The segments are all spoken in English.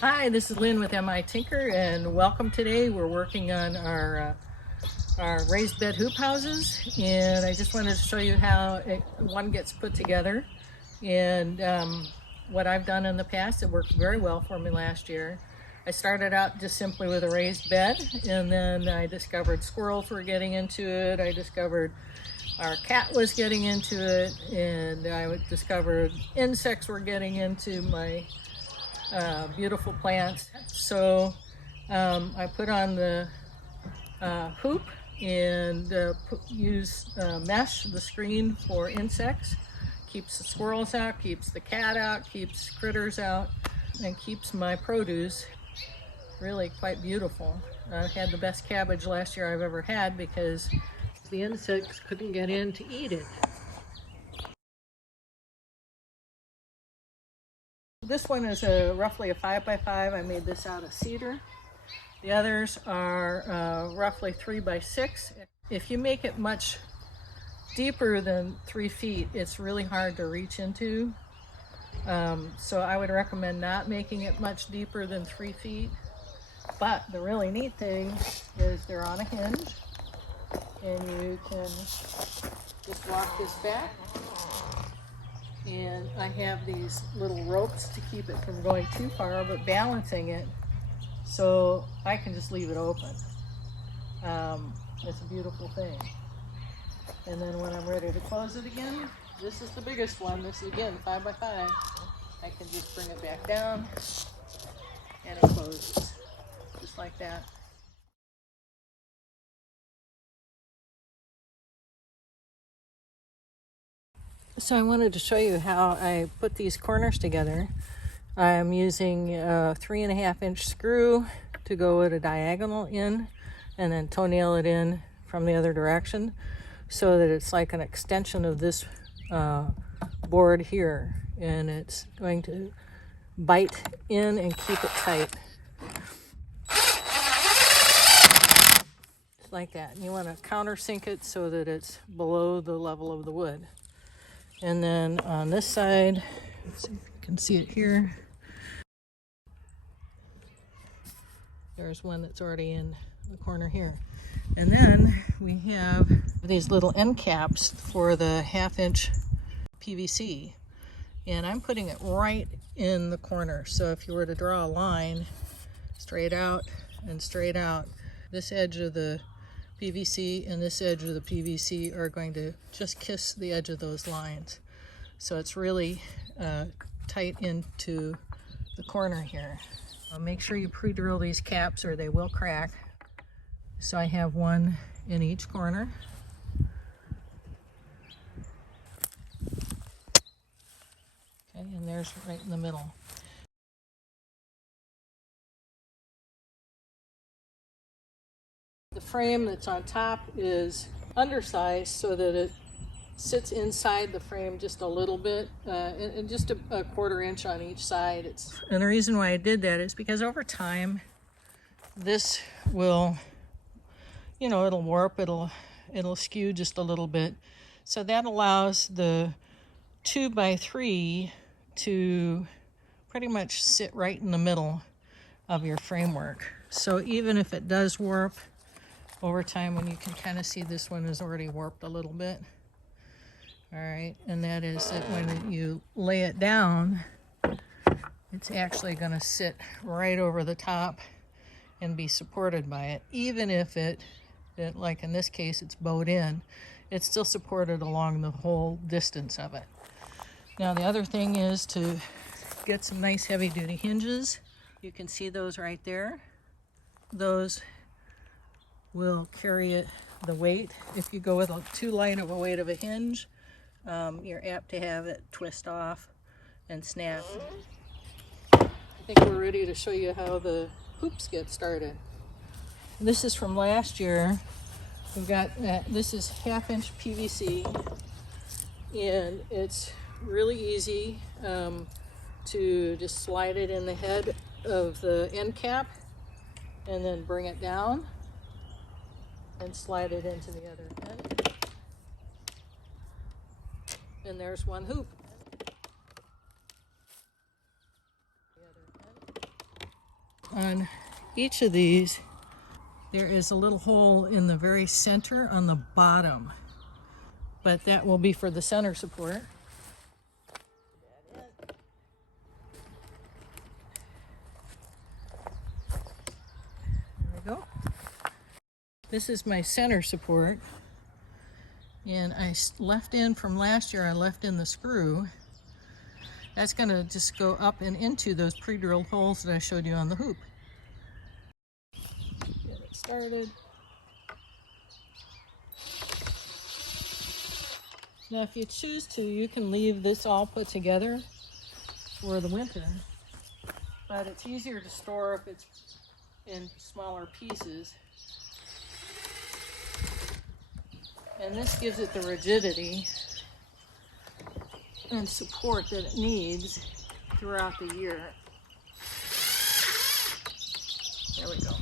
Hi, this is Lynn with MI Tinker, and welcome. Today we're working on our raised bed hoop houses, and I just wanted to show you how one gets put together. And what I've done in the past, it worked very well for me last year. I started out just simply with a raised bed, and then I discovered squirrels were getting into it. I discovered our cat was getting into it, and I discovered insects were getting into my beautiful plants. So I put on the hoop and use mesh, the screen for insects. Keeps the squirrels out, keeps the cat out, keeps critters out, and keeps my produce really quite beautiful. I had the best cabbage last year I've ever had because the insects couldn't get in to eat it. This one is roughly a 5x5. I made this out of cedar. The others are roughly 3x6. If you make it much deeper than 3 feet, it's really hard to reach into. So I would recommend not making it much deeper than 3 feet. But the really neat thing is they're on a hinge, and you can just walk this back. And I have these little ropes to keep it from going too far, but balancing it so I can just leave it open. It's a beautiful thing. And then when I'm ready to close it again, this is the biggest one. This is again 5x5. I can just bring it back down and it closes just like that. So I wanted to show you how I put these corners together. I'm using a 3.5-inch screw to go at a diagonal in, and then toenail it in from the other direction so that it's like an extension of this board here, and it's going to bite in and keep it tight. Just like that. And you want to countersink it so that it's below the level of the wood. And then on this side, let's see if you can see it here. There's one that's already in the corner here. And then we have these little end caps for the 1/2-inch PVC. And I'm putting it right in the corner. So if you were to draw a line straight out and straight out, this edge of the PVC and this edge of the PVC are going to just kiss the edge of those lines. So it's really tight into the corner here. Make sure you pre-drill these caps or they will crack. So I have one in each corner. Okay, and there's right in the middle. The frame that's on top is undersized so that it sits inside the frame just a little bit, and just a 1/4 inch on each side. And the reason why I did that is because over time, this will, it'll warp, it'll skew just a little bit. So that allows the 2x3 to pretty much sit right in the middle of your framework. So even if it does warp over time, when you can kind of see this one is already warped a little bit. All right, and that is that when you lay it down, it's actually going to sit right over the top and be supported by it. Even if it, like in this case, it's bowed in, it's still supported along the whole distance of it. Now the other thing is to get some nice heavy-duty hinges. You can see those right there. Those will carry the weight. If you go with too light of a weight of a hinge, you're apt to have it twist off and snap. I think we're ready to show you how the hoops get started. This is from last year. We've got this is 1/2-inch PVC, and it's really easy to just slide it in the head of the end cap and then bring it down and slide it into the other end. And there's one hoop. The other end. on each of these, there is a little hole in the very center on the bottom, but that will be for the center support. There we go. This is my center support, and I left in from last year, I left in the screw. That's going to just go up and into those pre-drilled holes that I showed you on the hoop. Get it started. Now if you choose to, you can leave this all put together for the winter, but it's easier to store if it's in smaller pieces. And this gives it the rigidity and support that it needs throughout the year. There we go.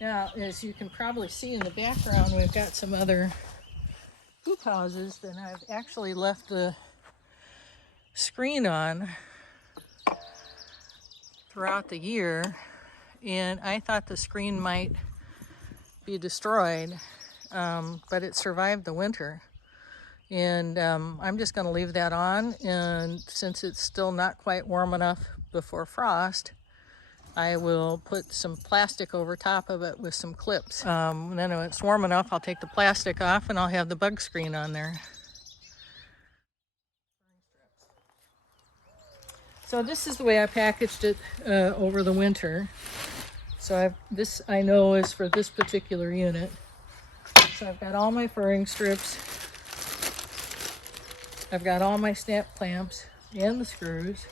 Now, as you can probably see in the background, we've got some other hoop houses that I've actually left the screen on throughout the year, and I thought the screen might be destroyed, but it survived the winter. And I'm just going to leave that on, and since it's still not quite warm enough before frost, I will put some plastic over top of it with some clips. Then when it's warm enough, I'll take the plastic off and I'll have the bug screen on there. So this is the way I packaged it over the winter. So this I know is for this particular unit. So I've got all my furring strips. I've got all my snap clamps and the screws.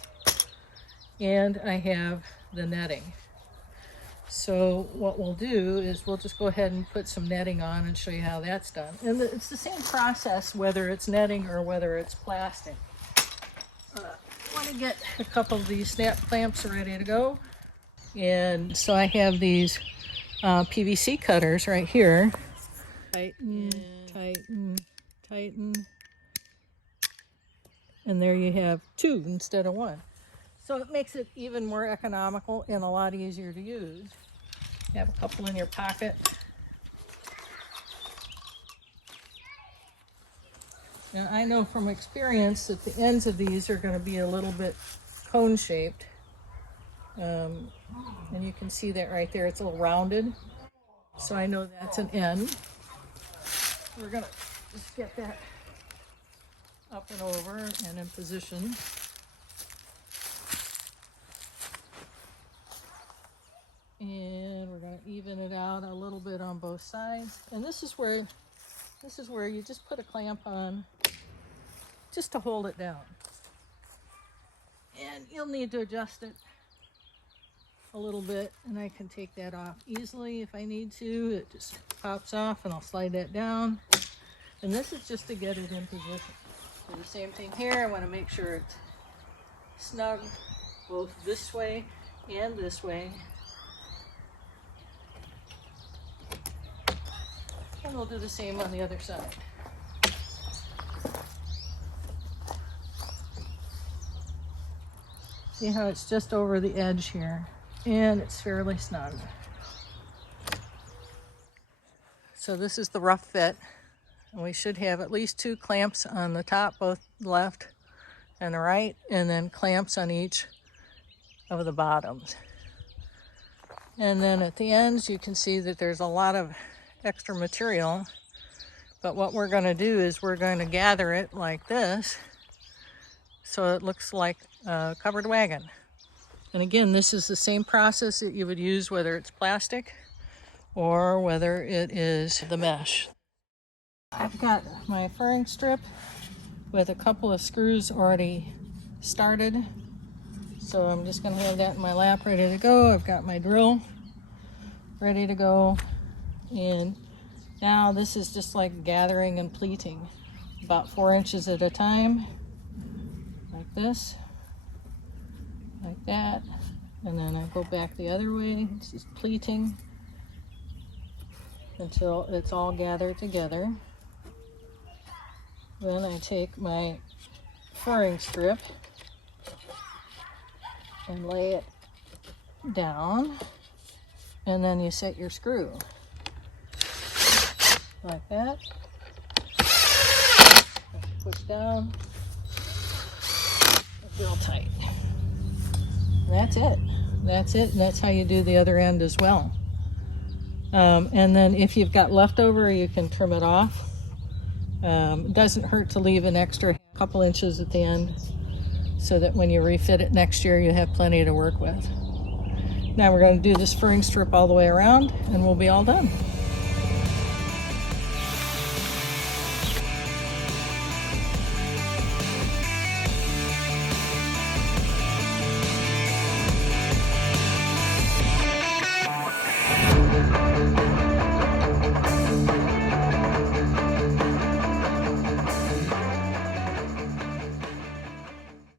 And I have the netting. So what we'll do is we'll just go ahead and put some netting on and show you how that's done. And it's the same process whether it's netting or whether it's plastic. I want to get a couple of these snap clamps ready to go. And so I have these PVC cutters right here. Tighten, tighten, tighten. And there you have two instead of one. So it makes it even more economical and a lot easier to use. You have a couple in your pocket. Now I know from experience that the ends of these are going to be a little bit cone shaped. And you can see that right there, it's a little rounded. So I know that's an end. We're going to just get that up and over and in position. And we're going to even it out a little bit on both sides. And this is where you just put a clamp on just to hold it down. And you'll need to adjust it a little bit, and I can take that off easily if I need to. It just pops off and I'll slide that down. And this is just to get it in position. Do the same thing here. I want to make sure it's snug both this way and this way. And we'll do the same on the other side. See how it's just over the edge here, and it's fairly snug. So this is the rough fit, and we should have at least two clamps on the top, both left and the right, and then clamps on each of the bottoms. And then at the ends, you can see that there's a lot of extra material, but what we're going to do is we're going to gather it like this so it looks like a covered wagon. And again, this is the same process that you would use whether it's plastic or whether it is the mesh. I've got my furring strip with a couple of screws already started, so I'm just going to have that in my lap ready to go. I've got my drill ready to go. And now this is just like gathering and pleating, about 4 inches at a time, like this, like that, and then I go back the other way. It's just pleating until it's all gathered together. Then I take my furring strip and lay it down, and then you set your screw like that. Push down, real tight. That's it. That's it, and that's how you do the other end as well. And then if you've got leftover, you can trim it off. It doesn't hurt to leave an extra couple inches at the end so that when you refit it next year, you have plenty to work with. Now we're going to do this furring strip all the way around, and we'll be all done.